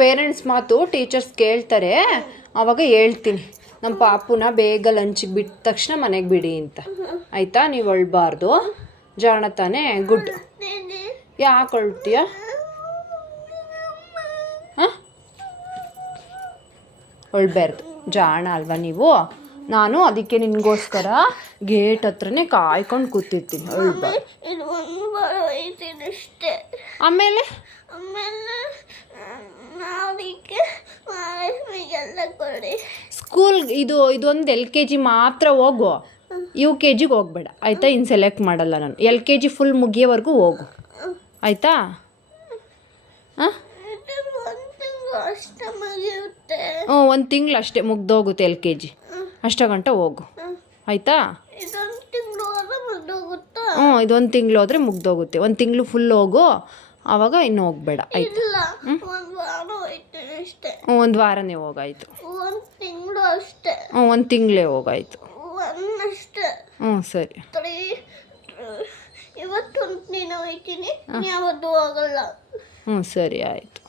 Parents ಮಾತು teachers ಕೇಳ್ತಾರೆ, ಆವಾಗ ಹೇಳ್ತೀನಿ ನಮ್ಮ ಪಾಪುನ ಬೇಗ ಲಂಚಿಗೆ ಬಿಟ್ಟ ತಕ್ಷಣ ಮನೆಗೆ ಬಿಡಿ ಅಂತ. ಆಯಿತಾ? ನೀವು ಅಳ್ಬಾರ್ದು, ಜಾಣ ತಾನೇ? ಗುಡ್. ಯಾಕೆ ಅಳ್ತೀಯ? ಹಾಂ, ಅಳ್ಬಾರ್ದು, ಜಾಣ ಅಲ್ವಾ ನೀವು? ನಾನು ಅದಕ್ಕೆ ನಿನಗೋಸ್ಕರ ಗೇಟ್ ಹತ್ರನೇ ಕಾಯ್ಕೊಂಡು ಕೂತಿರ್ತೀನಿ. ಅಳ್ಬಾರ್ದು. ಆಮೇಲೆ ಸ್ಕೂಲ್ ಇದೊಂದು LKG ಮಾತ್ರ ಹೋಗು, UKGಗೆ ಹೋಗ್ಬೇಡ ಆಯಿತಾ? ಇನ್ನು ಸೆಲೆಕ್ಟ್ ಮಾಡಲ್ಲ ನಾನು. LKG ಫುಲ್ ಮುಗಿಯೋವರೆಗೂ ಹೋಗು ಆಯಿತಾ? ಹಾಂ, 1 ತಿಂಗಳು ಅಷ್ಟೇ ಮುಗ್ದೋಗುತ್ತೆ LKG. ಅಷ್ಟ ಗಂಟೆ ಹೋಗು ಆಯಿತಾ? ಇದೊಂದು ತಿಂಗಳು ಹೋದರೆ ಮುಗ್ದೋಗುತ್ತೆ. 1 ತಿಂಗಳು ಫುಲ್ ಹೋಗು, ಆವಾಗ ಇನ್ನು ಹೋಗ್ಬೇಡ ಆಯಿತಾ? 1 ವಾರನೇ ಹೋಗಾಯ್ತು. 1 ತಿಂಗಳೇ ಹೋಗಾಯ್ತು. ಸರಿ. ಇವತ್ತು ದಿನ ಹೋಗ್ತೀನಿ, ಯಾವತ್ತೂ ಹೋಗಲ್ಲ. ಸರಿ ಆಯಿತು.